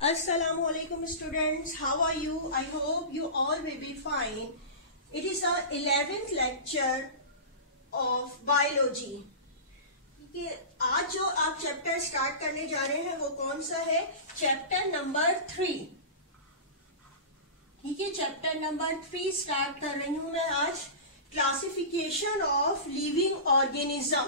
Assalamu alaikum students, how are you? I hope you all will be fine. It is our 11th lecture of biology. ठीक है, आज जो आप chapter start करने जा रहे हैं वो कौन सा है? Chapter number 3. ठीक है, चैप्टर नंबर 3 स्टार्ट कर रही हूं मैं आज. क्लासिफिकेशन ऑफ लिविंग ऑर्गेनिज्म,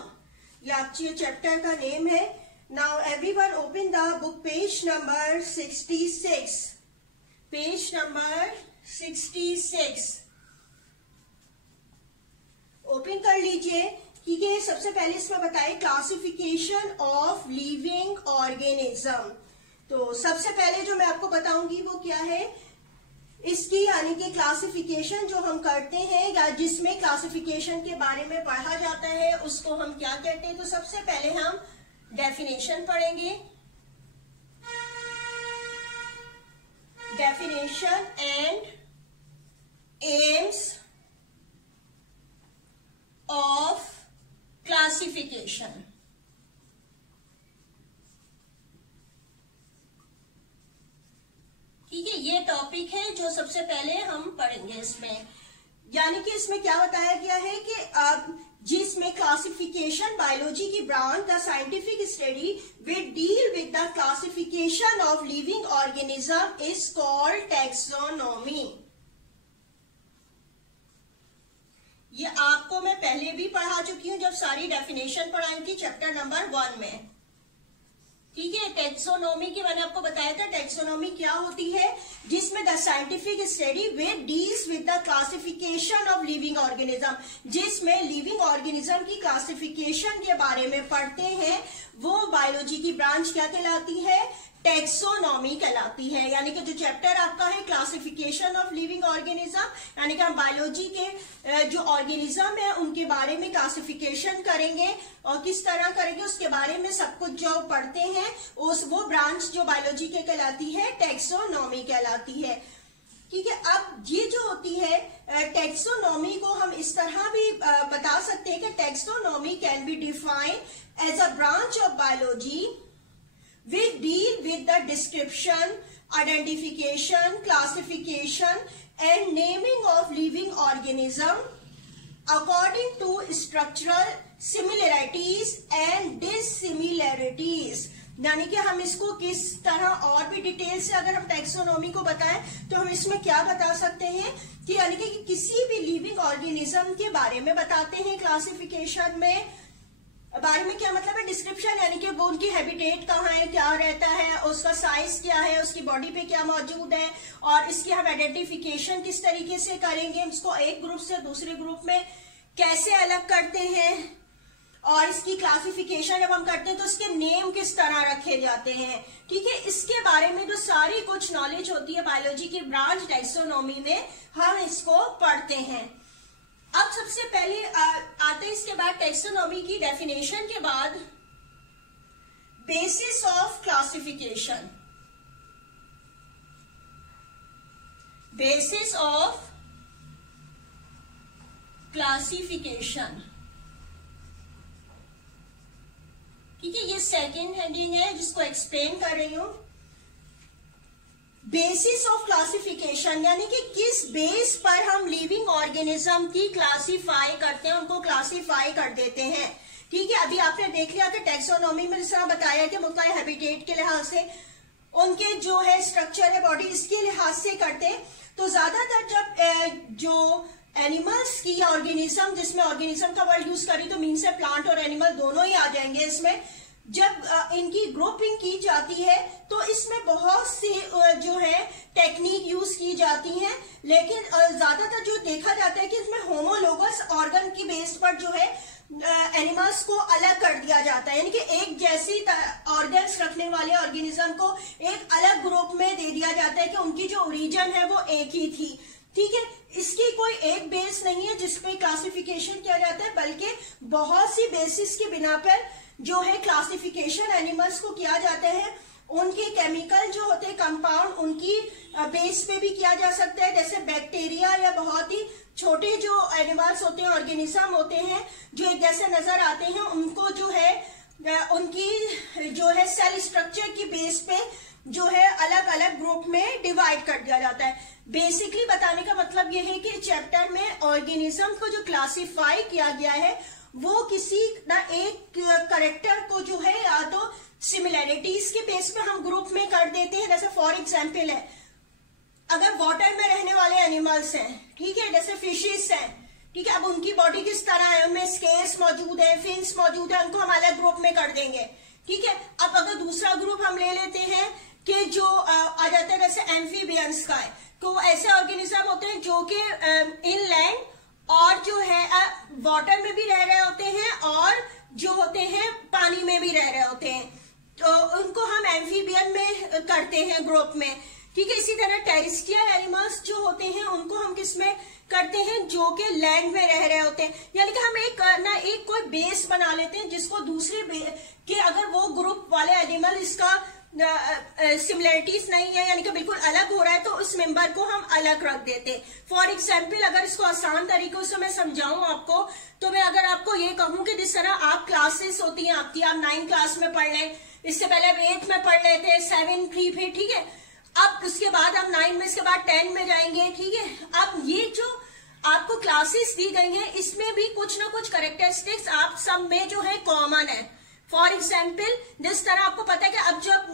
ये आपके चैप्टर का नेम है. Now everyone open the book page number 66. Page number 66. Open कर लीजिए. ठीक है, सबसे पहले इसमें बताए क्लासिफिकेशन ऑफ लिविंग ऑर्गेनिज्म. तो सबसे पहले जो मैं आपको बताऊंगी वो क्या है, इसकी यानी कि क्लासिफिकेशन जो हम करते हैं या जिसमें क्लासिफिकेशन के बारे में पढ़ा जाता है उसको हम क्या कहते हैं. तो सबसे पहले हम डेफिनेशन पढ़ेंगे. Definition and AIIMS of classification. ठीक है, ये टॉपिक है जो सबसे पहले हम पढ़ेंगे इसमें. यानी कि इसमें क्या बताया गया है कि जिसमें क्लासिफिकेशन बायोलॉजी की branch the scientific study will deal with the classification of living organism is called taxonomy. ये आपको मैं पहले भी पढ़ा चुकी हूं जब सारी डेफिनेशन पढ़ाई थी चैप्टर नंबर 1 में. ठीक है, टैक्सोनॉमी की मैंने आपको बताया था. टैक्सोनॉमी क्या होती है, जिसमें the scientific study which deals with the classification of living organism, जिसमें लिविंग ऑर्गेनिज्म की क्लासिफिकेशन के बारे में पढ़ते हैं, वो बायोलॉजी की ब्रांच क्या कहलाती है, टैक्सोनॉमी कहलाती है. यानी कि जो चैप्टर आपका है क्लासिफिकेशन ऑफ लिविंग ऑर्गेनिज्म, यानी कि हम बायोलॉजी के जो ऑर्गेनिज्म है उनके बारे में क्लासिफिकेशन करेंगे और किस तरह करेंगे उसके बारे में सब कुछ जो पढ़ते हैं वो ब्रांच जो बायोलॉजी के कहलाती है टैक्सोनॉमी कहलाती है. ठीक है, अब ये जो होती है टैक्सोनॉमी को हम इस तरह भी बता सकते हैं कि taxonomy can be defined as a branch of biology which deal with the description, identification, classification and naming of living organism according to structural similarities and dissimilarities. यानी कि हम इसको किस तरह और भी डिटेल से अगर हम टैक्सोनॉमी को बताएं तो हम इसमें क्या बता सकते हैं कि यानी कि किसी भी लिविंग ऑर्गेनिज्म के बारे में बताते हैं. क्लासिफिकेशन में बारे में क्या मतलब है, डिस्क्रिप्शन यानी कि वो उनकी हैबिटेट कहाँ है, क्या रहता है, उसका साइज क्या है, उसकी बॉडी पे क्या मौजूद है, और इसकी हम आइडेंटिफिकेशन किस तरीके से करेंगे, उसको एक ग्रुप से दूसरे ग्रुप में कैसे अलग करते हैं, और इसकी क्लासिफिकेशन जब हम करते हैं तो इसके नेम किस तरह रखे जाते हैं. ठीक है, इसके बारे में जो सारी कुछ नॉलेज होती है बायोलॉजी की ब्रांच टैक्सोनॉमी में हम इसको पढ़ते हैं. अब सबसे पहले आते हैं इसके बाद टैक्सोनॉमी की डेफिनेशन के बाद basis of classification. Basis of classification. ठीक है, ये सेकेंड हेडिंग है जिसको एक्सप्लेन कर रही हूं. बेसिस ऑफ क्लासिफिकेशन यानी कि किस बेस पर हम लिविंग ऑर्गेनिज्म की क्लासिफाई करते हैं, उनको क्लासिफाई कर देते हैं. ठीक है, अभी आपने देख लिया कि टैक्सोनॉमी में जिस तरह बताया कि मुख्तलिफ हैबिटेट के लिहाज से, उनके जो है स्ट्रक्चर है बॉडी, इसके लिहाज से करते हैं. तो ज्यादातर जब जो एनिमल्स की या ऑर्गेनिज्म, जिसमें ऑर्गेनिज्म का वर्ड यूज करें तो मीन से प्लांट और एनिमल दोनों ही आ जाएंगे इसमें, जब इनकी ग्रुपिंग की जाती है तो इसमें बहुत सी जो है टेक्निक यूज की जाती हैं, लेकिन ज्यादातर जो देखा जाता है कि इसमें होमोलोगस ऑर्गन की बेस पर जो है एनिमल्स को अलग कर दिया जाता है. यानी कि एक जैसी ऑर्गन्स रखने वाले ऑर्गेनिज्म को एक अलग ग्रुप में दे दिया जाता है कि उनकी जो ओरिजिन है वो एक ही थी. ठीक है, इसकी कोई एक बेस नहीं है जिसपे क्लासिफिकेशन किया जाता है, बल्कि बहुत सी बेसिस के बिना पर जो है क्लासिफिकेशन एनिमल्स को किया जाता है. उनके केमिकल जो होते हैं कंपाउंड, उनकी बेस पे भी किया जा सकता है. जैसे बैक्टीरिया या बहुत ही छोटे जो एनिमल्स होते हैं, ऑर्गेनिज्म होते हैं जो एक जैसे नजर आते हैं, उनको जो है उनकी जो है सेल स्ट्रक्चर की बेस पे जो है अलग अलग ग्रुप में डिवाइड कर दिया जाता है। बेसिकली बताने का मतलब यह है कि चैप्टर में ऑर्गेनिज्म को जो क्लासिफाई किया गया है वो किसी ना एक करेक्टर को जो है या तो सिमिलैरिटीज के बेस पे हम ग्रुप में कर देते हैं। जैसे फॉर एग्जाम्पल है, अगर वाटर में रहने वाले एनिमल्स हैं, ठीक है, जैसे फिशेस हैं, ठीक है, अब उनकी बॉडी किस तरह है, उनमें स्केल्स मौजूद है, फिन्स मौजूद है, उनको हम अलग ग्रुप में कर देंगे, ठीक है। अब अगर दूसरा ग्रुप हम ले लेते हैं कि जो आ जाता है जैसे एम्फीबियंस का है, तो ऐसे ऑर्गेनिज्म होते हैं जो कि इनलैंड और जो है वाटर में भी रह रहे होते हैं और जो होते हैं पानी में भी रह रहे होते हैं, तो उनको हम एम्फीबियन में करते हैं ग्रुप में, ठीक है। इसी तरह टेरेस्ट्रियल एनिमल्स जो होते हैं उनको हम किस में करते हैं, जो कि लैंड में रह रहे होते हैं। यानी कि हम एक कोई बेस बना लेते हैं जिसको दूसरे कि अगर वो ग्रुप वाले एनिमल इसका सिमिलरिटीज नहीं है, यानी कि बिल्कुल अलग हो रहा है, तो उस मेंबर को हम अलग रख देते हैं। फॉर एग्जाम्पल अगर इसको आसान तरीकों से मैं समझाऊं आपको, तो मैं अगर आपको ये कहूं कि जिस तरह आप क्लासेस होती हैं आपकी, आप 9th क्लास में पढ़ लें, इससे पहले आप 8th में पढ़ रहे थे, 7 3 फिर, ठीक है, अब उसके बाद आप 9 में, इसके बाद 10 में जाएंगे, ठीक है। अब ये जो आपको क्लासेस दी गई हैं इसमें भी कुछ ना कुछ कैरेक्टरिस्टिक्स आप सब में जो है कॉमन है। फॉर एग्जाम्पल जिस तरह आपको पता है कि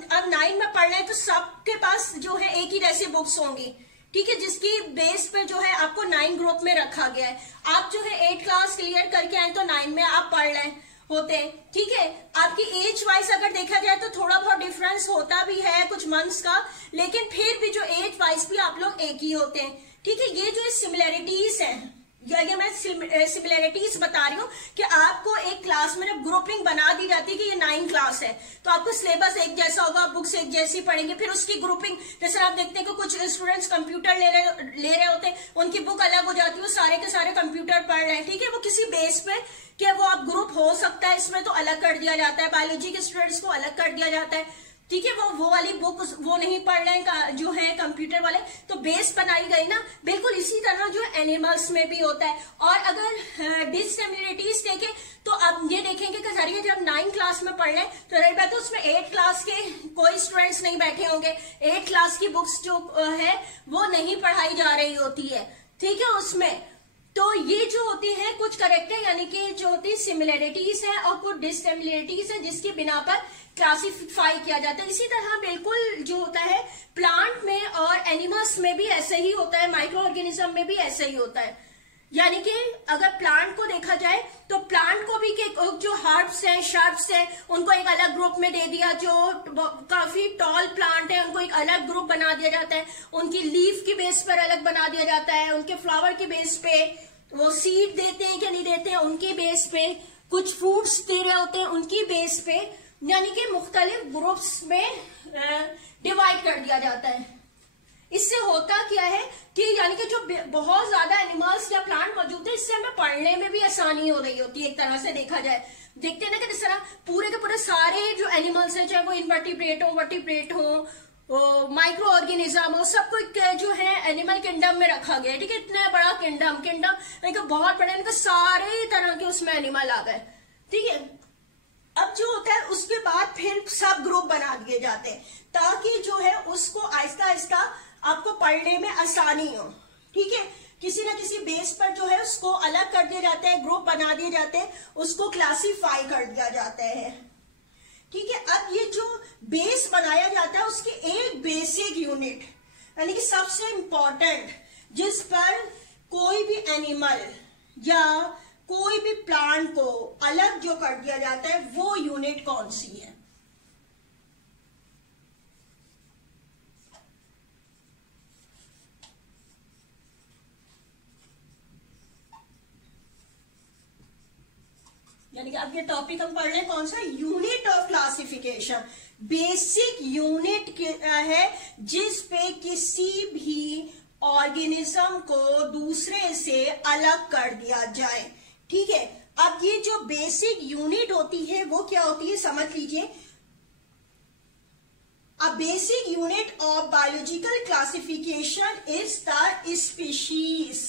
अब 9 में पढ़ रहे हैं तो सबके पास जो है एक ही जैसी बुक्स होंगी, ठीक है, जिसकी बेस पे जो है आपको 9 ग्रुप में रखा गया है। आप जो है 8 क्लास क्लियर करके आए तो 9 में आप पढ़ रहे होते हैं, ठीक है। आपकी एज वाइज अगर देखा जाए तो थोड़ा बहुत डिफरेंस होता भी है कुछ मंथ्स का, लेकिन फिर भी जो एज वाइज भी आप लोग एक ही होते हैं, ठीक है। ये जो सिमिलैरिटीज है, ये मैं सिमिलैरिटीज बता रही हूँ कि आपको एक क्लास में जब ग्रुपिंग बना दी जाती है कि ये 9 क्लास है तो आपको सिलेबस एक जैसा होगा, बुक्स एक जैसी पढ़ेंगे, फिर उसकी ग्रुपिंग, जैसे आप देखते हैं कि कुछ स्टूडेंट्स कंप्यूटर ले रहे होते हैं, उनकी बुक अलग हो जाती है, वो सारे के सारे कंप्यूटर पढ़ रहे हैं, ठीक है। वो किसी बेस पे कि वो आप ग्रुप हो सकता है इसमें तो अलग कर दिया जाता है, बायोलॉजी के स्टूडेंट्स को अलग कर दिया जाता है, ठीक है। वो वाली बुक वो नहीं पढ़ रहे हैं जो है कंप्यूटर वाले, तो बेस बनाई गई ना। बिल्कुल इसी तरह जो एनिमल्स में भी होता है। और अगर डिससिमिलरिटीज देखें तो अब ये देखेंगे कि सर ये जब 9 क्लास में पढ़ रहे हैं तो रही बात है उसमें 8 क्लास के कोई स्टूडेंट्स नहीं बैठे होंगे, 8 क्लास की बुक्स जो है वो नहीं पढ़ाई जा रही होती है, ठीक है उसमें। तो ये जो होती है कुछ करेक्टर यानी कि जो होती है सिमिलरिटीज है और कुछ डिससिमिलरिटीज है जिसकी बिना पर क्लासिफाई किया जाता है। इसी तरह बिल्कुल जो होता है प्लांट में और एनिमल्स में भी ऐसे ही होता है, माइक्रो ऑर्गेनिज्म में भी ऐसे ही होता है। यानी कि अगर प्लांट को देखा जाए तो प्लांट को भी जो हर्ब्स हैं, शर्ब्स हैं, उनको एक अलग ग्रुप में दे दिया, जो काफी टॉल प्लांट है उनको एक अलग ग्रुप बना दिया जाता है, उनकी लीफ की बेस पर अलग बना दिया जाता है, उनके फ्लावर के बेस पे, वो सीड देते हैं कि नहीं देते हैं उनके बेस पे, कुछ फ्रूट्स दे रहे होते हैं उनकी बेस पे, यानी कि मुख्तलिफ ग्रुप्स में डिवाइड कर दिया जाता है। इससे होता क्या है कि यानी कि जो बहुत ज्यादा एनिमल्स या प्लांट मौजूद है इससे हमें पढ़ने में भी आसानी हो रही होती है। एक तरह से देखा जाए, देखते हैं ना कि जिस तरह पूरे के पूरे सारे जो एनिमल्स हैं, चाहे वो इनवर्टिब्रेट हो, वर्टिब्रेट हो, माइक्रो ऑर्गेनिज्म हो, सबको जो है एनिमल किंगडम में रखा गया है, ठीक है। इतना बड़ा किंगडम बहुत बड़ा, इनका सारे तरह के उसमें एनिमल आ गए, ठीक है। अब जो होता है उसके बाद फिर सब ग्रुप बना दिए जाते हैं ताकि जो है उसको आहिस्ता आहिस्ता आपको पढ़ने में आसानी हो, ठीक है। किसी ना किसी बेस पर जो है उसको अलग कर दिया जाता है, ग्रुप बना दिए जाते हैं, उसको क्लासिफाई कर दिया जाता है, ठीक है। अब ये जो बेस बनाया जाता है उसकी एक बेसिक यूनिट यानी कि सबसे इंपॉर्टेंट जिस पर कोई भी एनिमल या कोई भी प्लांट को अलग जो कर दिया जाता है वो यूनिट कौन सी है? यानी कि अब ये टॉपिक हम पढ़ रहे हैं कौन सा, unit of classification. Basic unit है जिस पे किसी भी ऑर्गेनिज्म को दूसरे से अलग कर दिया जाए, ठीक है। अब ये जो बेसिक यूनिट होती है वो क्या होती है समझ लीजिए। A basic unit of biological classification is the species.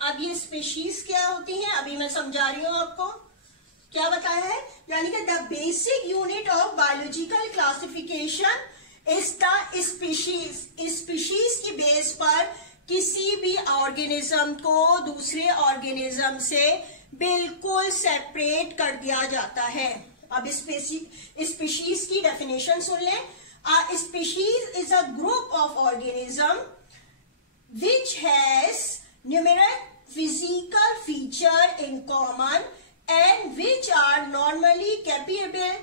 अब ये स्पीशीज क्या होती है अभी मैं समझा रही हूं आपको, क्या बताया है, यानी कि the basic unit of biological classification is the species की बेस पर किसी भी ऑर्गेनिज्म को दूसरे ऑर्गेनिज्म से बिल्कुल सेपरेट कर दिया जाता है। अब स्पीशीज की डेफिनेशन सुन लें। Species is a group of organism which has numerous physical feature in common and which are normally capable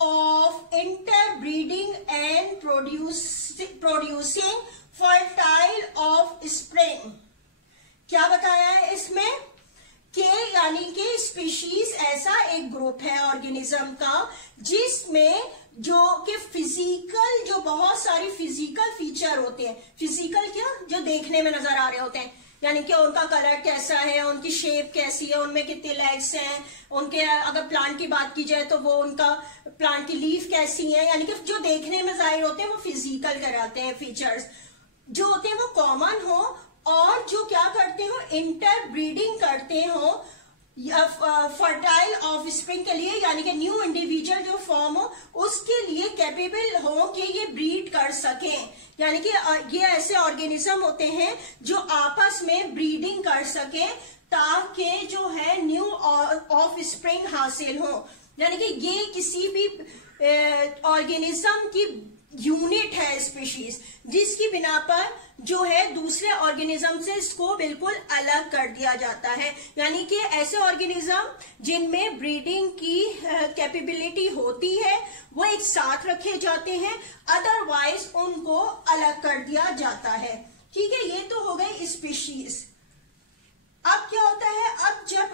of interbreeding and producing fertile offspring। क्या बताया है इसमें कि यानी कि स्पीशीज ऐसा एक ग्रुप है ऑर्गेनिज्म का जिसमें जो कि फिजिकल, जो बहुत सारी फिजिकल फीचर होते हैं। फिजिकल क्या, जो देखने में नजर आ रहे होते हैं, यानी कि उनका कलर कैसा है, उनकी शेप कैसी है, उनमें कितने लेग्स हैं, उनके अगर प्लांट की बात की जाए तो वो उनका प्लांट की लीफ कैसी है, यानी कि जो देखने में जाहिर होते हैं वो फिजिकल कहलाते हैं। फीचर्स जो होते हैं वो कॉमन हो और जो क्या करते हो, इंटरब्रीडिंग करते हो फर्टाइल ऑफस्प्रिंग के लिए, यानी कि न्यू इंडिविजुअल जो फॉर्म हो उसके लिए कैपेबल हो कि ये ब्रीड कर सकें। यानी कि ये ऐसे ऑर्गेनिज्म होते हैं जो आपस में ब्रीडिंग कर सकें ताकि जो है न्यू ऑफस्प्रिंग हासिल हो। यानी कि ये किसी भी ऑर्गेनिज्म की यूनिट है स्पीशीज, जिसकी बिना पर जो है दूसरे ऑर्गेनिज्म से इसको बिल्कुल अलग कर दिया जाता है। यानी कि ऐसे ऑर्गेनिज्म जिनमें ब्रीडिंग की कैपेबिलिटी होती है वो एक साथ रखे जाते हैं, अदरवाइज उनको अलग कर दिया जाता है। ठीक है, ये तो हो गई स्पीशीज। अब क्या होता है, अब जब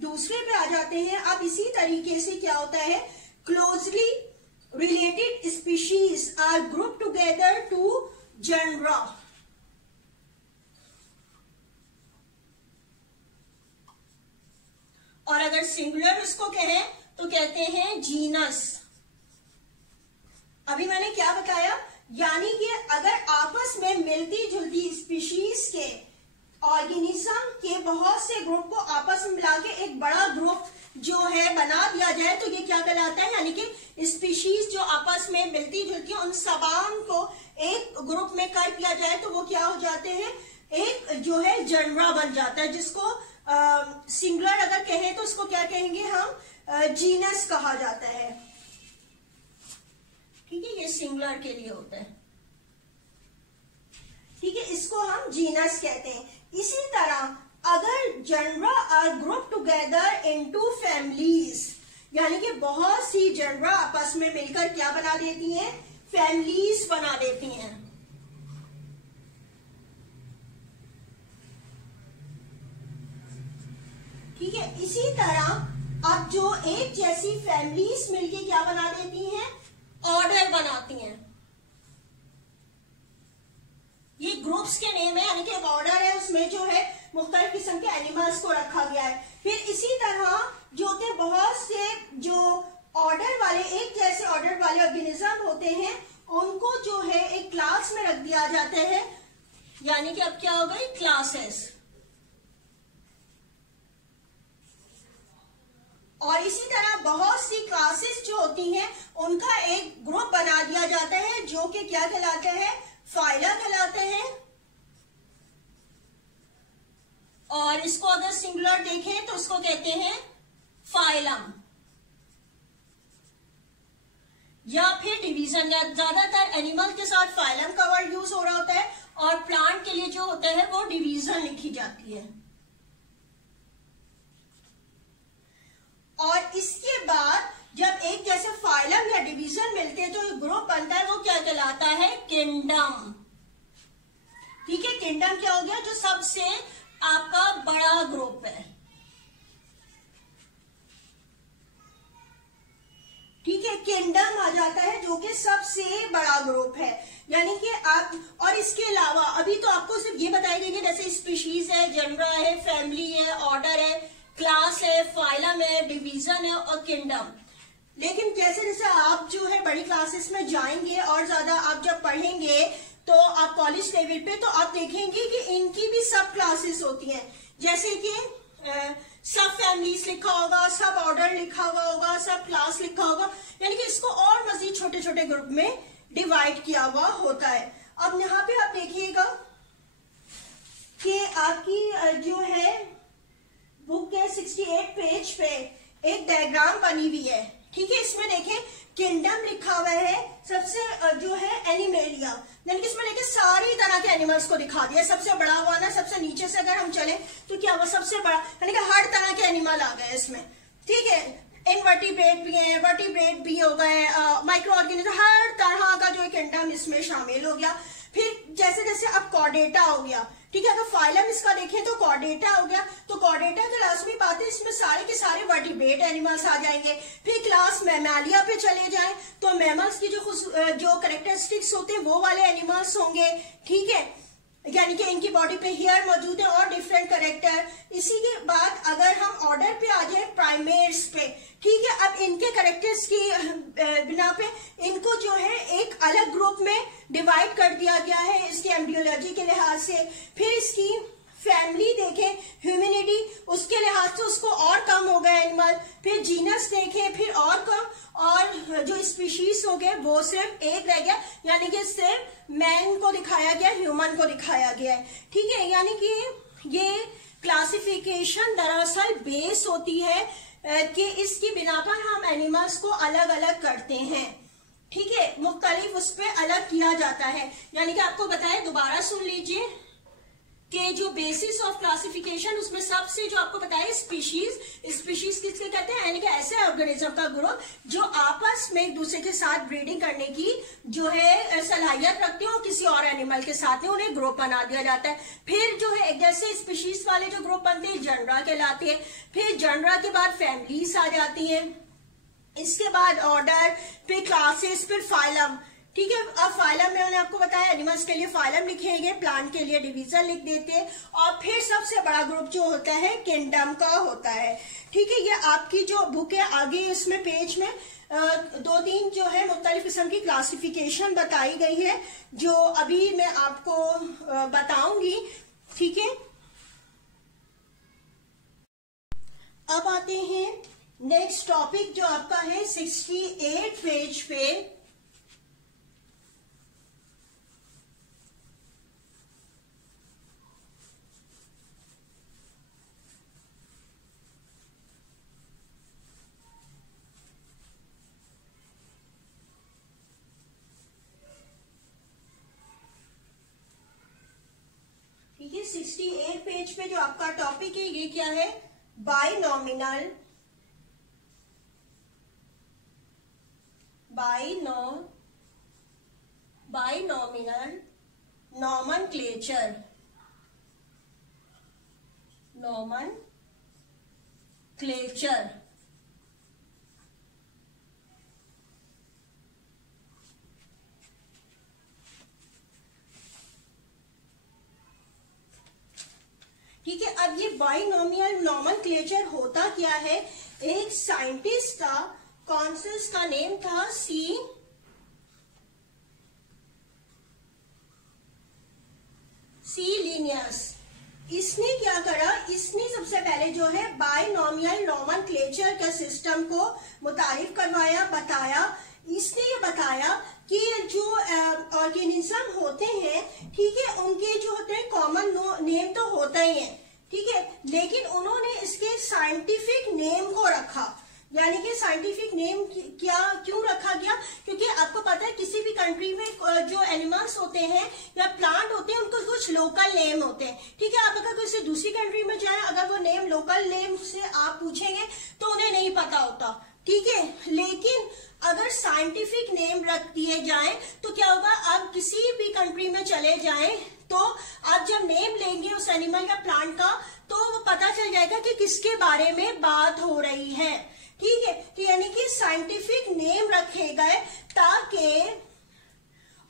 दूसरे पे आ जाते हैं, अब इसी तरीके से क्या होता है, closely related species are grouped together to genera। और अगर सिंगुलर इसको कहें तो कहते हैं जीनस। अभी मैंने क्या बताया, यानी कि अगर आपस में मिलती जुलती स्पीशीज के ऑर्गेनिज्म के बहुत से ग्रुप को आपस में मिला के एक बड़ा ग्रुप जो है बना दिया जाए तो ये क्या कहलाता है, यानी कि स्पीशीज जो आपस में मिलती जुलती है उन सबान को एक ग्रुप में कर दिया जाए तो वो क्या हो जाते हैं, एक जो है जनरा बन जाता है, जिसको सिंगुलर अगर कहें तो उसको क्या कहेंगे हम, जीनस कहा जाता है। ठीक है, ये सिंगुलर के लिए होता है। ठीक है, इसको हम जीनस कहते हैं। इसी तरह अगर genera are group together into families, यानी कि बहुत सी जनरा आपस में मिलकर क्या बना देती हैं, फैमिलीज बना देती हैं। ठीक है, इसी तरह अब जो एक जैसी फैमिलीज मिलके क्या बना देती हैं, ऑर्डर बनाती हैं। ये ग्रुप्स के नेम है, यानी कि एक ऑर्डर है, उसमें जो है मुख्तलिफ किस्म के एनिमल्स को रखा गया है। फिर इसी तरह जो होते हैं बहुत से जो ऑर्डर वाले, एक जैसे ऑर्डर वाले ऑर्गेनिज्म होते हैं, उनको जो है एक क्लास में रख दिया जाता है, यानी कि अब क्या हो गई, क्लासेस। और इसी तरह बहुत सी क्लासेस जो होती हैं उनका एक ग्रुप बना दिया जाता है जो कि क्या कहलाता है, फाइला कहलाते हैं। और इसको अगर सिंगुलर देखें तो उसको कहते हैं फाइलम या फिर डिवीजन। या ज्यादातर एनिमल के साथ फाइलम का वर्ड यूज हो रहा होता है और प्लांट के लिए जो होता है वो डिवीजन लिखी जाती है। और इसके बाद जब एक जैसे फाइलम या डिवीजन मिलते हैं तो एक ग्रुप बनता है, वो क्या कहलाता है, किंगडम। ठीक है, किंगडम क्या हो गया, जो सबसे आपका बड़ा ग्रुप है। ठीक है, किंगडम आ जाता है जो कि सबसे बड़ा ग्रुप है। यानी कि आप, और इसके अलावा अभी तो आपको सिर्फ ये बताई गई है जैसे स्पीशीज है, जनरा है, फैमिली है, ऑर्डर है, क्लास है, फाइलम है, डिवीजन है और किंगडम। लेकिन जैसे जैसे आप जो है बड़ी क्लासेस में जाएंगे और ज्यादा आप जब पढ़ेंगे तो आप कॉलेज लेवल पे तो आप देखेंगे कि इनकी भी सब क्लासेस होती हैं। जैसे कि सब फैमिलीज लिखा होगा, सब ऑर्डर लिखा हुआ होगा, सब क्लास लिखा होगा, यानी कि इसको और मजीद छोटे छोटे ग्रुप में डिवाइड किया हुआ होता है। अब यहाँ पे आप देखिएगा कि आपकी जो है बुक के 68 पेज पे एक डायग्राम बनी हुई है, ठीक है। इसमें देखें किंगडम लिखा हुआ है, सबसे जो है एनिमेलिया, यानी कि इसमें देखें सारी तरह के एनिमल्स को दिखा दिया। सबसे बड़ा हुआ ना, सबसे नीचे से अगर हम चले तो क्या हुआ, सबसे बड़ा, यानी कि हर तरह के एनिमल आ गए इसमें, ठीक है। इनवर्टिब्रेट भी है, वर्टिब्रेट भी हो गए, माइक्रो ऑर्गेनिज्म, हर तरह का जो किंगडम इसमें शामिल हो गया। फिर जैसे जैसे अब कॉर्डेटा हो गया, ठीक है। अगर फाइलम इसका देखें तो कॉर्डेटा हो गया, तो कॉर्डेटा के लास्ट में बात है, इसमें सारे के सारे वर्टिब्रेट एनिमल्स आ जाएंगे। फिर क्लास मैमालिया पे चले जाएं तो मैमल्स की जो कैरेक्टरिस्टिक्स होते हैं वो वाले एनिमल्स होंगे, ठीक है, यानी कि इनकी बॉडी पे हेयर मौजूद है और डिफरेंट कैरेक्टर। इसी के बाद अगर हम ऑर्डर पे आ जाए प्राइमेट्स पे, ठीक है, अब इनके कैरेक्टर्स की बिना पे इनको जो है एक अलग ग्रुप में डिवाइड कर दिया गया है इसके एम्ब्रियोलॉजी के लिहाज से। फिर इसकी फैमिली देखें, ह्यूमैनिटी, उसके लिहाज से उसको और कम हो गए एनिमल। फिर जीनस देखें, फिर और कम, और जो स्पीशीज हो गए वो सिर्फ एक रह गया, यानी कि सिर्फ मैन को दिखाया गया, ह्यूमन को दिखाया गया है, ठीक है। यानी कि ये क्लासिफिकेशन दरअसल बेस होती है कि इसकी बिना पर हम एनिमल्स को अलग अलग करते हैं, ठीक है, मुख्तलिफ उस पर अलग किया जाता है। यानी कि आपको बताया, दोबारा सुन लीजिए कि जो बेसिस ऑफ क्लासिफिकेशन, उसमें सबसे जो आपको बताया स्पीशीज किसके कहते हैं, यानी कि ऐसे ऑर्गेनिज्म का ग्रुप जो आपस में एक दूसरे के साथ ब्रीडिंग करने की जो है सलाहियत रखते हो, किसी और एनिमल के साथ में उन्हें ग्रुप बना दिया जाता है। फिर जो है जैसे स्पीशीज वाले जो ग्रुप बनते हैं जनरा कहलाते हैं। फिर जनरा के बाद फैमिलीज आ जाती है, इसके बाद ऑर्डर, फिर क्लासेस, फिर फाइलम, ठीक है। अब फाइलम में मैंने आपको बताया एनिमल्स के लिए फाइलम लिखेंगे, प्लांट के लिए डिवीजन लिख देते हैं, और फिर सबसे बड़ा ग्रुप जो होता है किंगडम का होता है, ठीक है। ये आपकी जो बुक है आगे इसमें पेज में 2-3 जो है मुख्तलिफ किस्म की क्लासिफिकेशन बताई गई है, जो अभी मैं आपको बताऊंगी, ठीक है। अब आते हैं नेक्स्ट टॉपिक जो आपका है 68 पेज पे, ठीक है। 68 पेज पे जो आपका टॉपिक है ये क्या है, बाइनॉमिनल नॉमेनक्लेचर, ठीक है। अब ये बाइनॉमिनल नॉमेनक्लेचर होता क्या है, एक साइंटिस्ट था, कौन सा इसका नेम था, सी लिनियस। इसने क्या करा, इसने सबसे पहले जो है बाइनॉमिनल नॉमेनक्लेचर के सिस्टम को मुतारिफ करवाया, बताया। इसने ये बताया कि जो ऑर्गेनिज्म होते हैं, ठीक है, उनके जो होते हैं कॉमन नेम तो होता ही है, ठीक है, लेकिन उन्होंने इसके साइंटिफिक नेम को रखा। यानी कि साइंटिफिक नेम क्यों रखा गया, क्योंकि आपको पता है किसी भी कंट्री में जो एनिमल्स होते हैं या प्लांट होते हैं उनको कुछ लोकल नेम होते हैं, ठीक है। आप अगर किसी दूसरी कंट्री में जाए, अगर वो नेम लोकल नेम से आप पूछेंगे तो उन्हें नहीं पता होता, ठीक है। लेकिन अगर साइंटिफिक नेम रख दिए जाए तो क्या होगा, आप किसी भी कंट्री में चले जाएं तो आप जब नेम लेंगे उस एनिमल या प्लांट का तो वो पता चल जाएगा कि किसके बारे में बात हो रही है, ठीक है। तो यानी कि साइंटिफिक नेम रखे गए ताकि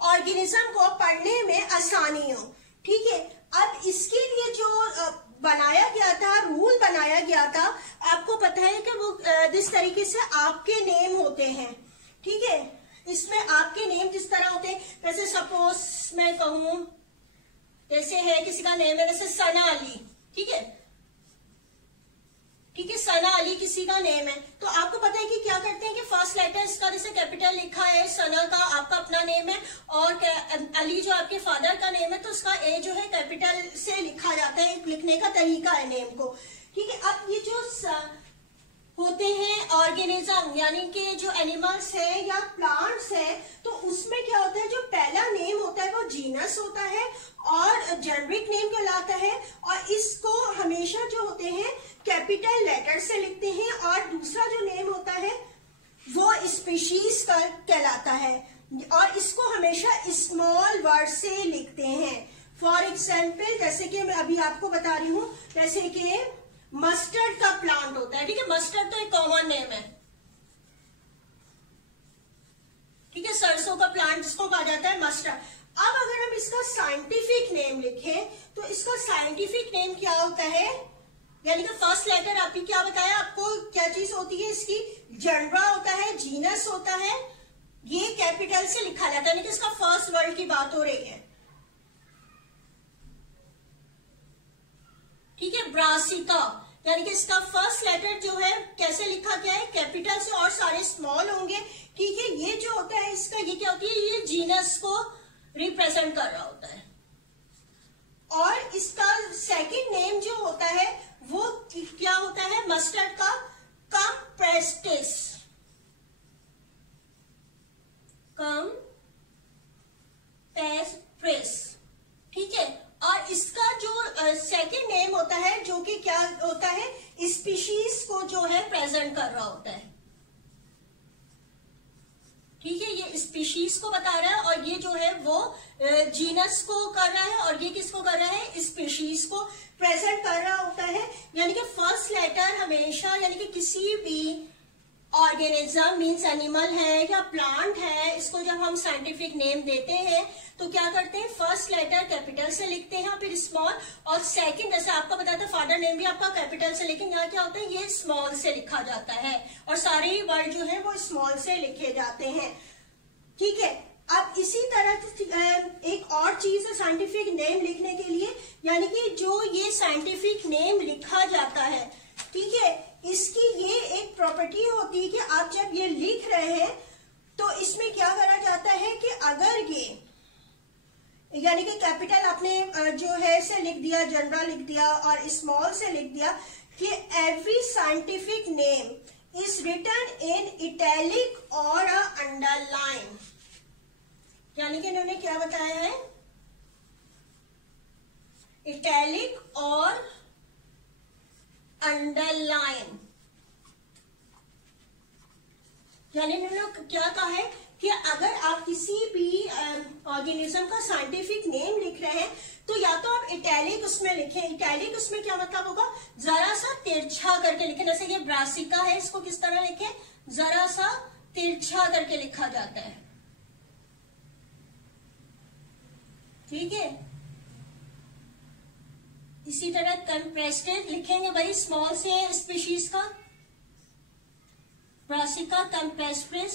ऑर्गेनिज्म को पढ़ने में आसानी हो, ठीक है। अब इसके लिए जो बनाया गया था, रूल बनाया गया था, आपको पता है कि वो जिस तरीके से आपके नेम होते हैं, ठीक है, इसमें आपके नेम जिस तरह होते हैं, जैसे सपोज मैं कहूं, जैसे है किसी का नेम है जैसे सना अली, ठीक है, ठीक है, सना अली किसी का नेम है, तो आपको पता है कि क्या करते हैं कि फर्स्ट लेटर इसका जैसे कैपिटल लिखा है, सना का आपका अपना नेम है, और अली जो आपके फादर का नेम है तो उसका ए जो है कैपिटल से लिखा जाता है, लिखने का तरीका है नेम को। ठीक है, अब ये जो होते हैं ऑर्गेनिज्म यानी कि जो एनिमल्स है या प्लांट्स है, तो उसमें क्या होता है, जो पहला नेम होता है वो जीनस होता है और जेनरिक नेम कहलाता है, और इसको हमेशा जो होते हैं कैपिटल लेटर से लिखते हैं, और दूसरा जो नेम होता है वो स्पीशीज का कहलाता है, और इसको हमेशा स्मॉल वर्ड से लिखते हैं। फॉर एग्जाम्पल जैसे कि मैं अभी आपको बता रही हूँ, जैसे कि मस्टर्ड का प्लांट होता है, ठीक है, मस्टर्ड तो एक कॉमन नेम है, ठीक है, सरसों का प्लांट जिसको कहा जाता है मस्टर्ड। अब अगर हम इसका साइंटिफिक नेम लिखें तो इसका साइंटिफिक नेम क्या होता है, यानी कि फर्स्ट लेटर आपने क्या बताया, आपको क्या चीज होती है, इसकी जनरा होता है, जीनस होता है, ये कैपिटल से लिखा जाता है, यानी कि इसका फर्स्ट वर्ड की बात हो रही है। ठीक है, ब्रासिका यानी कि इसका फर्स्ट लेटर जो है कैसे लिखा गया है, कैपिटल से, और सारे स्मॉल होंगे। ठीक है, ये जो होता है इसका ये क्या होती है, ये जीनस को रिप्रेजेंट कर रहा होता है, और इसका सेकंड नेम जो होता है वो क्या होता है, मस्टर्ड का कम्प्रेस्टिस, कम्प्रेस्टिस, ठीक है, और इसका जो सेकंड नेम होता है जो कि क्या होता है, स्पीशीज को जो है प्रेजेंट कर रहा होता है। ठीक है, ये स्पीशीज को बता रहा है, और ये जो है वो जीनस को कर रहा है, और ये किसको कर रहा है, स्पीशीज को प्रेजेंट कर रहा होता है। यानी कि फर्स्ट लेटर हमेशा, यानी कि किसी भी ऑर्गेनिज्म मीन्स एनिमल है या प्लांट है, इसको जब हम साइंटिफिक नेम देते हैं तो क्या करते हैं, फर्स्ट लेटर कैपिटल से लिखते हैं, फिर स्मॉल, और सेकंड जैसे आपका बताया था फादर नेम भी आपका कैपिटल से, लेकिन यहाँ क्या होता है, ये स्मॉल से लिखा जाता है, और सारे ही वर्ड जो है वो स्मॉल से लिखे जाते हैं। ठीक है, अब इसी तरह एक और चीज है साइंटिफिक नेम लिखने के लिए, यानी कि जो ये साइंटिफिक नेम लिखा जाता है, ठीक है, इसकी ये एक प्रॉपर्टी होती है कि आप जब ये लिख रहे हैं तो इसमें क्या करा जाता है कि अगर ये यानी कि कैपिटल आपने जो है से लिख दिया, जनरल लिख दिया, और स्मॉल से लिख दिया कि every scientific name is written in italic और अंडरलाइन, यानी कि इन्होंने क्या बताया है, इटैलिक और अंडरलाइन, यानी इन्होंने क्या कहा है कि अगर आप किसी भी ऑर्गेनिज्म का साइंटिफिक नेम लिख रहे हैं तो या तो आप इटैलिक उसमें लिखें, इटैलिक उसमें क्या मतलब होगा, जरा सा तिरछा करके लिखें, जैसे ये ब्रासिका है, इसको किस तरह लिखें, जरा सा तिरछा करके लिखा जाता है। ठीक है, इसी तरह कंप्रेस्टेड लिखेंगे भाई स्मॉल से, स्पीशीज का ब्रासिका कंप्रेस्ट्रिस।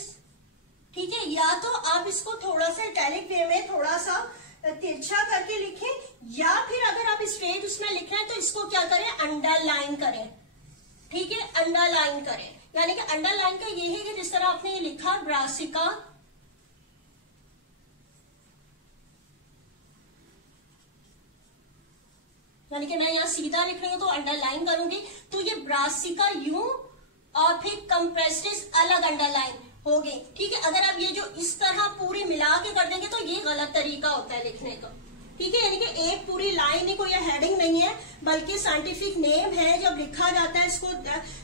ठीक है, या तो आप इसको थोड़ा सा इटैलिक वे में थोड़ा सा तिरछा करके लिखें, या फिर अगर आप स्ट्रेट उसमें लिख रहे हैं तो इसको क्या करें, अंडरलाइन करें। ठीक है, अंडरलाइन करें, यानी कि अंडरलाइन का ये है कि जिस तरह आपने ये लिखा ब्रासिका, यानी कि मैं यहाँ सीधा लिख रही हूँ तो अंडरलाइन करूंगी, तो ये ब्रासिका यूं और फिर कंप्रेस्टिस अलग अंडरलाइन होगी। ठीक है, अगर आप ये जो इस तरह पूरी मिला के कर देंगे तो ये गलत तरीका होता है लिखने का। ठीक है, यानी कि एक पूरी लाइन ही कोई हेडिंग नहीं है, बल्कि साइंटिफिक नेम है, जब लिखा जाता है इसको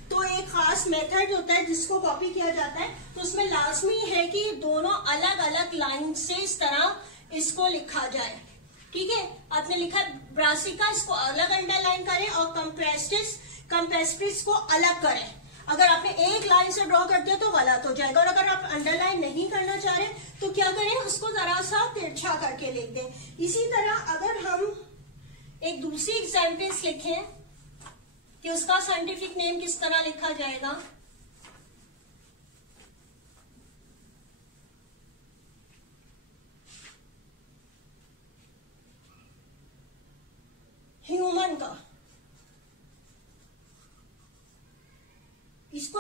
तो एक खास मेथड होता है जिसको कॉपी किया जाता है, तो उसमें लाजमी है कि दोनों अलग अलग लाइन से इस तरह इसको लिखा जाए। ठीक है, आपने लिखा ब्रासिका, इसको अलग अंडरलाइन करें, और कंप्रेस्टिस को अलग करें। अगर आपने एक लाइन से ड्रॉ कर दिया तो गलत हो जाएगा, और अगर आप अंडरलाइन नहीं करना चाह रहे तो क्या करें, उसको जरा सा तिरछा करके लिख दें। इसी तरह अगर हम एक दूसरी एग्जाम्पल्स लिखें कि उसका साइंटिफिक नेम किस तरह लिखा जाएगा, ह्यूमन का,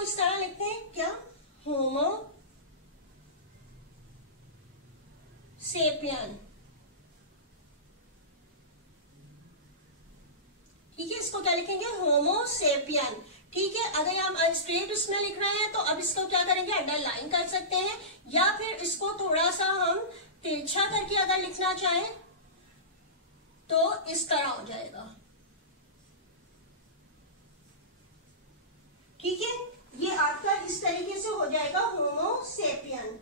इस तरह लिखते हैं क्या, होमो सेपियन। ठीक है, इसको क्या लिखेंगे, होमो सेपियन। ठीक है, अगर हम स्ट्रेट उसमें लिख रहे हैं तो अब इसको क्या करेंगे, अंडरलाइन कर सकते हैं, या फिर इसको थोड़ा सा हम तिरछा करके अगर लिखना चाहें तो इस तरह हो जाएगा। ठीक है, ये आपका इस तरीके से हो जाएगा होमो सेपियन।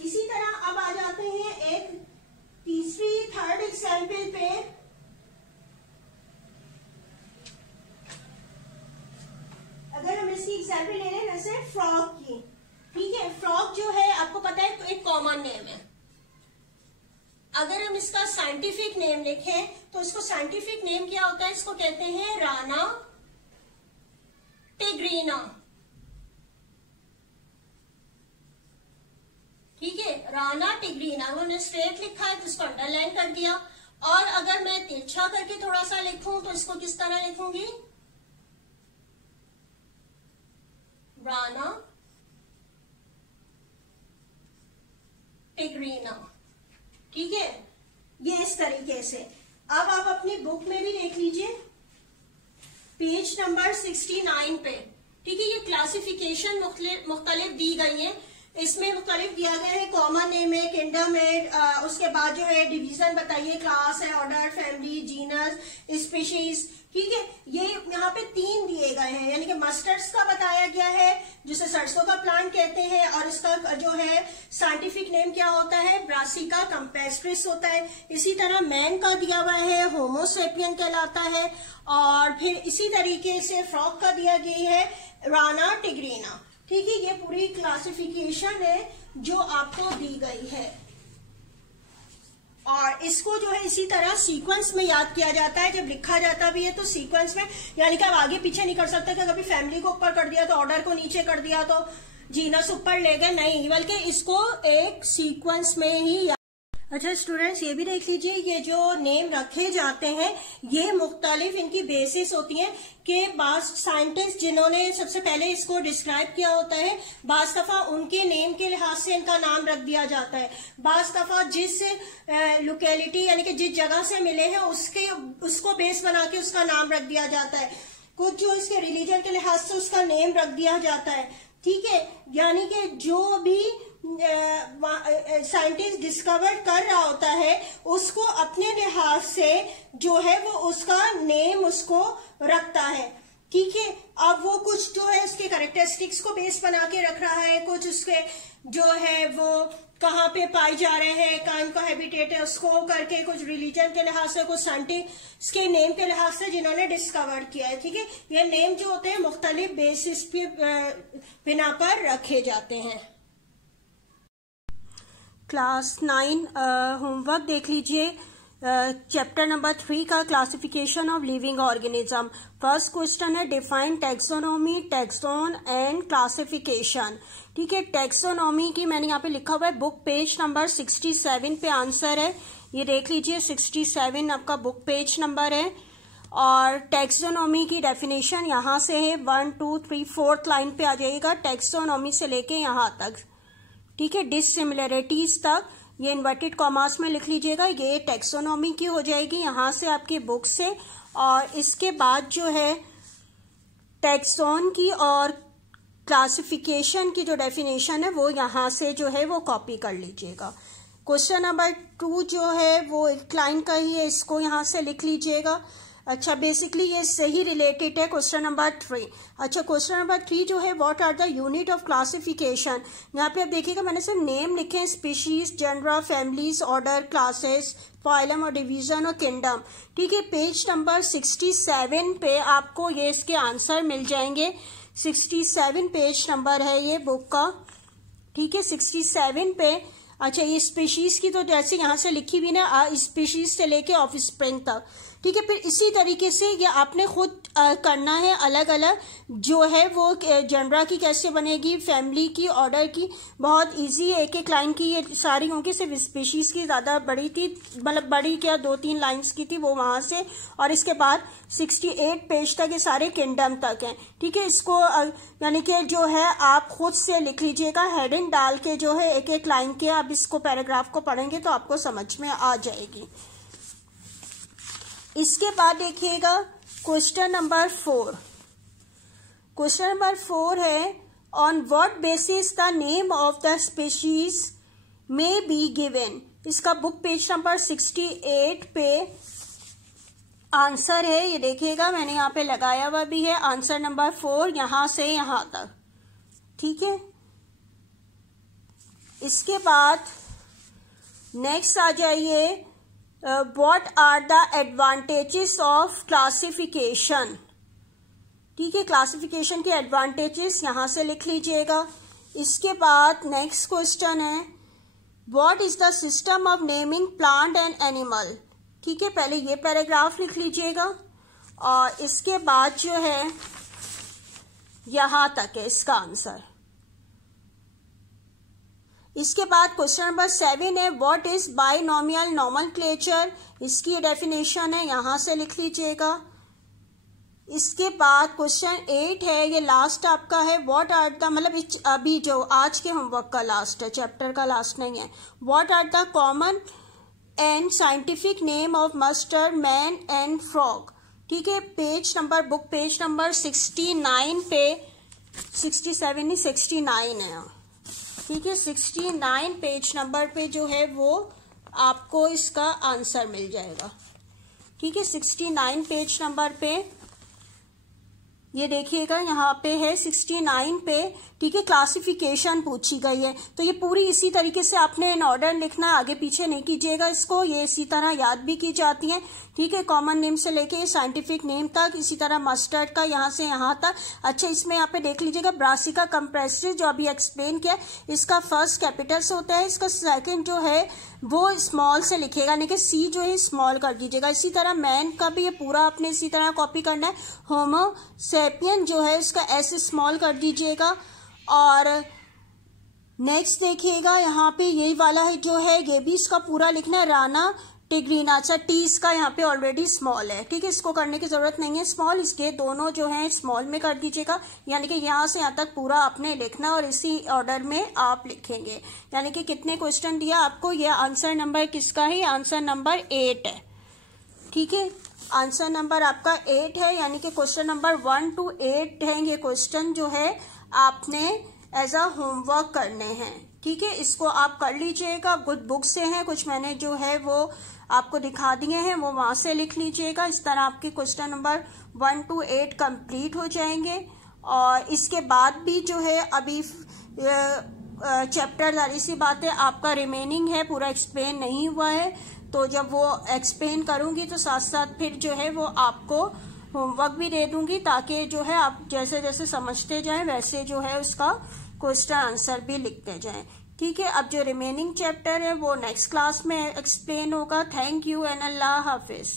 इसी तरह अब आ जाते हैं एक तीसरी थर्ड एग्जाम्पल पे। अगर हम इसकी एग्जाम्पल ले लें जैसे फ्रॉक की। ठीक है, फ्रॉक जो है आपको पता है तो एक कॉमन नेम है। अगर हम इसका साइंटिफिक नेम लिखें तो इसको साइंटिफिक नेम क्या होता है, इसको कहते हैं राना टिग्रीना। ठीक है, राना टिग्रीना, उन्होंने स्ट्रेट लिखा है तो इसको अंडरलाइन कर दिया। और अगर मैं तिरछा करके थोड़ा सा लिखूं तो इसको किस तरह लिखूंगी, राना टिग्रीना। ठीक है, ये इस तरीके से। अब आप अपनी बुक में भी देख लीजिए पेज नंबर 69 पे। ठीक है, ये क्लासिफिकेशन मुख्तलिफ दी गई है, इसमें मुख्तलिफ दिया गया है, कॉमन नेम है, किंगडम है, उसके बाद जो है डिवीजन बताइए, क्लास है, ऑर्डर, फैमिली, जीनस, स्पीशीज। ठीक है, ये यहाँ पे 3 दिए गए हैं, यानी कि मस्टर्ड्स का बताया गया है जिसे सरसों का प्लांट कहते हैं, और इसका जो है साइंटिफिक नेम क्या होता है, ब्रासिका कैम्पेस्ट्रिस होता है। इसी तरह मैन का दिया हुआ है, होमो सेपियन कहलाता है, और फिर इसी तरीके से फ्रॉक का दिया गया है, राना टिग्रीना। ठीक है, ये पूरी क्लासिफिकेशन है जो आपको दी गई है, और इसको जो है इसी तरह सीक्वेंस में याद किया जाता है। जब लिखा जाता भी है तो सीक्वेंस में, यानी कि आप आगे पीछे नहीं कर सकते कि कभी फैमिली को ऊपर कर दिया तो ऑर्डर को नीचे कर दिया तो जीनस ऊपर ले गए, नहीं, बल्कि इसको एक सीक्वेंस में ही। अच्छा स्टूडेंट्स, ये भी देख लीजिए, ये जो नेम रखे जाते हैं ये मुख्तलिफ इनकी बेसिस होती हैं कि बाज साइंटिस्ट जिन्होंने सबसे पहले इसको डिस्क्राइब किया होता है, बाज दफा उनके नेम के लिहाज से इनका नाम रख दिया जाता है, बाज दफा जिस लोकेलिटी यानी कि जिस जगह से मिले हैं उसको बेस बना के उसका नाम रख दिया जाता है, कुछ जो इसके रिलीजन के लिहाज से उसका नेम रख दिया जाता है। ठीक है, यानी कि जो भी साइंटिस्ट डिस्कवर कर रहा होता है उसको अपने लिहाज से जो है वो उसका नेम उसको रखता है। ठीक है, अब वो कुछ जो है उसके कैरेक्टरिस्टिक्स को बेस बना के रख रहा है, कुछ उसके जो है वो कहाँ पे पाए जा रहे हैं, कहाँ इनका हैबिटेट है, उसको करके कुछ रिलीजन के लिहाज से, कुछ साइंटिस्ट के नेम के लिहाज से जिन्होंने डिस्कवर किया है। ठीक है, ये नेम जो होते हैं मुख्तलिफ बेसिस पे बिना पर रखे जाते हैं। क्लास 9 होमवर्क देख लीजिए, चैप्टर नंबर 3 का classification of living organism. First question है define taxonomy, taxon and classification. ठीक है, टैक्सोनॉमी की मैंने यहाँ पे लिखा हुआ है, बुक पेज नंबर 67 पे आंसर है, ये देख लीजिए 67 आपका बुक पेज नंबर है। और टैक्सोनॉमी की डेफिनेशन यहाँ से है, 1 2 3 4th लाइन पे आ जाइएगा, टैक्सोनॉमी से लेके यहाँ तक। ठीक है, डिसिमिलरिटीज तक ये इन्वर्टेड कॉमास में लिख लीजिएगा, ये टैक्सोनॉमी की हो जाएगी यहाँ से आपकी बुक से। और इसके बाद जो है टैक्सोन की और क्लासिफिकेशन की जो डेफिनेशन है वो यहाँ से जो है वो कॉपी कर लीजिएगा। क्वेश्चन नंबर 2 जो है वो एक लाइन का ही है, इसको यहाँ से लिख लीजिएगा। अच्छा, बेसिकली ये सही रिलेटेड है क्वेश्चन नंबर 3। अच्छा, क्वेश्चन नंबर 3 जो है what are the unit of classification. यहाँ पे आप देखिएगा मैंने सिर्फ नेम लिखे हैं, species, genera, families, order, classes, phylum और डिवीजन और किंगडम। ठीक है, पेज नंबर 67 पे आपको ये इसके आंसर मिल जाएंगे। 67 पेज नंबर है ये बुक का। ठीक है, 67 पे। अच्छा, ये स्पीशीज की तो जैसे यहाँ से लिखी हुई ना, स्पीशीज से लेके ऑफ स्प्रिंग तक। ठीक है। फिर इसी तरीके से ये आपने खुद करना है, अलग अलग जो है वो जनरा की कैसे बनेगी, फैमिली की, ऑर्डर की, बहुत इजी है। एक एक लाइन की ये सारी होंगी, सिर्फ स्पीशीज की ज़्यादा बड़ी थी, मतलब बड़ी क्या 2-3 लाइंस की थी वो वहाँ से, और इसके बाद 68 पेज तक ये सारे किंगडम तक हैं। ठीक है, इसको यानी कि जो है आप खुद से लिख लीजिएगा, हेडिंग डाल के जो है एक एक लाइन के। अब इसको पैराग्राफ को पढ़ेंगे तो आपको समझ में आ जाएगी। इसके बाद देखिएगा क्वेश्चन नंबर 4। क्वेश्चन नंबर 4 है, on what basis the name of the species may be given. इसका बुक पेज नंबर 68 पे आंसर है, ये देखिएगा मैंने यहाँ पे लगाया हुआ भी है। आंसर नंबर 4 यहां से यहां तक। ठीक है, इसके बाद नेक्स्ट आ जाइए, what are the advantages of classification. ठीक है, क्लासिफिकेशन के एडवांटेजेस यहां से लिख लीजिएगा। इसके बाद नेक्स्ट क्वेश्चन है, what is the system of naming plant and animal. ठीक है, पहले ये पैराग्राफ लिख लीजिएगा और इसके बाद जो है यहां तक है इसका आंसर। इसके बाद क्वेश्चन नंबर 7 है, व्हाट इज बाइनोमियल नोमेनक्लेचर। इसकी डेफिनेशन है, यहां से लिख लीजिएगा। इसके बाद क्वेश्चन 8 है, ये लास्ट आपका है, व्हाट आर द, मतलब अभी जो आज के होमवर्क का लास्ट है, चैप्टर का लास्ट नहीं है। What are the common and scientific name of mustard, man and frog. ठीक है, page number, book page number 69 पे, 67 नहीं 69 है। ठीक है, 69 पेज नंबर पे जो है वो आपको इसका आंसर मिल जाएगा। ठीक है, 69 पेज नंबर पे ये देखिएगा, यहाँ पे है 69 पे। ठीक है, क्लासिफिकेशन पूछी गई है, तो ये पूरी इसी तरीके से आपने इन ऑर्डर लिखना है, आगे पीछे नहीं कीजिएगा इसको। ये इसी तरह याद भी की जाती है। ठीक है, कॉमन नेम से लेके साइंटिफिक नेम तक, इसी तरह मस्टर्ड का यहाँ से यहाँ तक। अच्छा, इसमें यहाँ पे देख लीजिएगा, ब्रासिका कंप्रेसिस जो अभी एक्सप्लेन किया, इसका फर्स्ट कैपिटल से होता है, इसका सेकंड जो है वो स्मॉल से लिखेगा, यानी कि सी जो है स्मॉल कर दीजिएगा। इसी तरह मैन का भी ये पूरा आपने इसी तरह कॉपी करना है। होमो सेपियन जो है उसका एस स्मॉल कर दीजिएगा। और नेक्स्ट देखिएगा, यहाँ पे यही वाला है जो है, ये भी इसका पूरा लिखना है, राना टिग्रीना। अच्छा, टी इसका यहाँ पे ऑलरेडी स्मॉल है। ठीक है, इसको करने की जरूरत नहीं है स्मॉल, इसके दोनों जो है स्मॉल में कर दीजिएगा। यानी कि यहाँ से यहाँ तक पूरा आपने लिखना और इसी ऑर्डर में आप लिखेंगे। यानी कि कितने क्वेश्चन दिया आपको, ये आंसर नंबर किसका है, आंसर नंबर 8 है। ठीक है, आंसर नंबर आपका 8 है, यानी कि क्वेश्चन नंबर 1 to 8 है। ये क्वेश्चन जो है आपने एज अ होमवर्क करने हैं। ठीक है, इसको आप कर लीजिएगा, कुछ बुक से हैं, कुछ मैंने जो है वो आपको दिखा दिए हैं, वो वहां से लिख लीजिएगा। इस तरह आपके क्वेश्चन नंबर 1 to 8 कंप्लीट हो जाएंगे। और इसके बाद भी जो है अभी चैप्टर, जारी सी बात है, आपका रिमेनिंग है, पूरा एक्सप्लेन नहीं हुआ है। तो जब वो एक्सप्लेन करूंगी तो साथ साथ फिर जो है वो आपको होमवर्क भी दे दूंगी, ताकि जो है आप जैसे जैसे समझते जाएं वैसे जो है उसका क्वेश्चन आंसर भी लिखते जाएं। ठीक है, अब जो रिमेनिंग चैप्टर है वो नेक्स्ट क्लास में एक्सप्लेन होगा। Thank you and Allah Hafiz.